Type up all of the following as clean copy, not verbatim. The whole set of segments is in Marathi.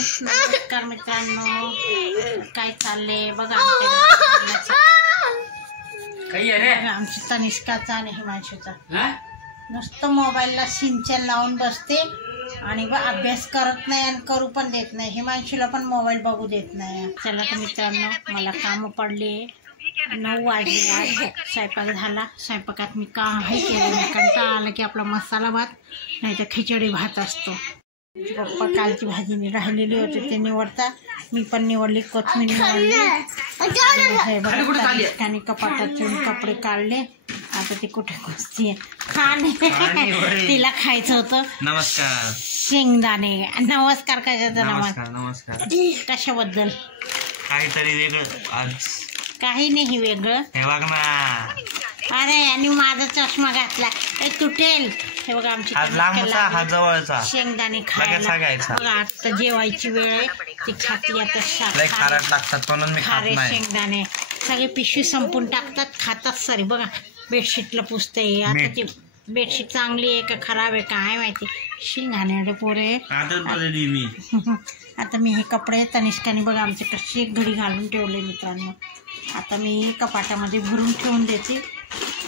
फ्रेंड्स, नमस्कार मित्रांनो, काय चाललंय बघा. आमची तनिष्काचा आणि हिमांशूचा नुसतं मोबाईलला सिंचन लावून बसते आणि अभ्यास करत नाही आणि करू पण देत नाही. हिमांशूला पण मोबाईल बघू देत नाही. चला तर मित्रांनो, मला कामं पडले. 9 वाजले. आज स्वयंपाक झाला. स्वयंपाकात मी काही केलं नाही. कंटाळा आला की आपला मसाला भात नाही तर खिचडी भात असतो. पप्पा कालची भाजी राहिलेली होती ते निवडता, मी पण निवडली. कोथिंबीर निवडली. आणि कपाटातून कपडे काढले. आता ती कुठे घुसतीये. खाणे तिला खायचं होतं. नमस्कार. शेंगदाणे. नमस्कार. कशाचा नमस्कार? कशाबद्दल? काहीतरी वेगळं आज. काही नाही वेगळं. हे बघ ना. अरे आणि माझा चष्मा घातला तुटेल. हे बघा आमची हा जवळचा शेंगदाणे खायला. बघा आता जेवायची वेळ आहे. ती खाती आता खारट लागतात म्हणून मी खात नाही. शेंगदाणे सगळे पिशवी संपून टाकतात, खातात सरी. बघा बेडशीटला पुसते. आता ती बेडशीट चांगली आहे का खराब आहे काय माहिती. शेंगदाणे पोरे. आता मी हे कपडे तनिष्काने बघा आमचे कशी घडी घालून ठेवले मित्रांनो. आता मी कपाटामध्ये भरून ठेवून देते.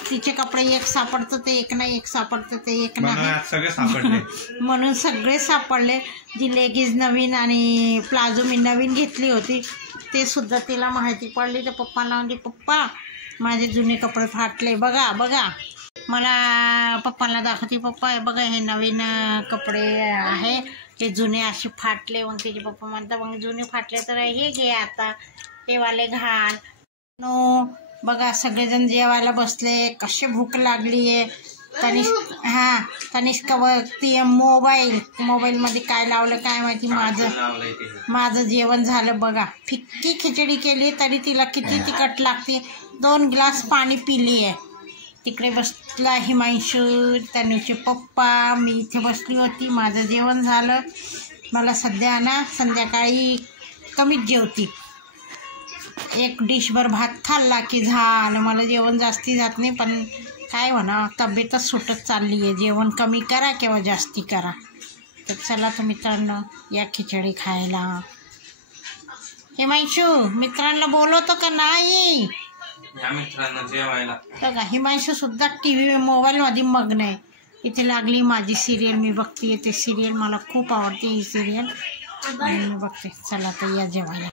तिचे कपडे एक सापडतं ते एक नाही, एक सापडतं ते एक नाही, म्हणून सगळे सापडले. जी लेगीज नवीन आणि प्लाझो मी नवीन घेतली होती ते सुद्धा तिला माहिती पडली. तर पप्पाला म्हणजे पप्पा माझे जुने कपडे फाटले. बघा बघा मला पप्पाला दाखवते. पप्पा बघा हे नवीन कपडे आहे, ते जुने असे फाटले. मग तिचे पप्पा म्हणतात मग जुने फाटले तर हे घे आता, हे वाले घाल. नो बघा सगळेजण जेवायला बसले. कशी भूक लागली आहे. तनिष्का बघती मोबाईलमध्ये काय लावलं काय माहिती. माझं जेवण झालं. बघा फिक्की खिचडी केली तरी तिला किती तिखट लागते. 2 ग्लास पाणी पिली आहे. तिकडे बसला हिमांशू, तनुचे पप्पा. मी इथे बसली होती. माझं जेवण झालं. मला सध्या ना संध्याकाळी कमीच जेवती. 1 डिशभर भात खाल्ला की झालं. मला जेवण जास्ती जात नाही, पण काय म्हणा तब्येतच सुटत चालली आहे. जेवण कमी करा किंवा जास्ती करा. तर चला तर मित्रांनो या खिचडी खायला. हिमांशू मित्रांना बोलवतो का नाही? मित्रांना जेवायला. बघा हिमांशू सुद्धा TV मोबाईलमध्ये मग्न आहे. इथे लागली माझी सिरियल. मी बघते ते सिरियल. मला खूप आवडते ही सिरियल. मी बघते. चला तर या जेवायला.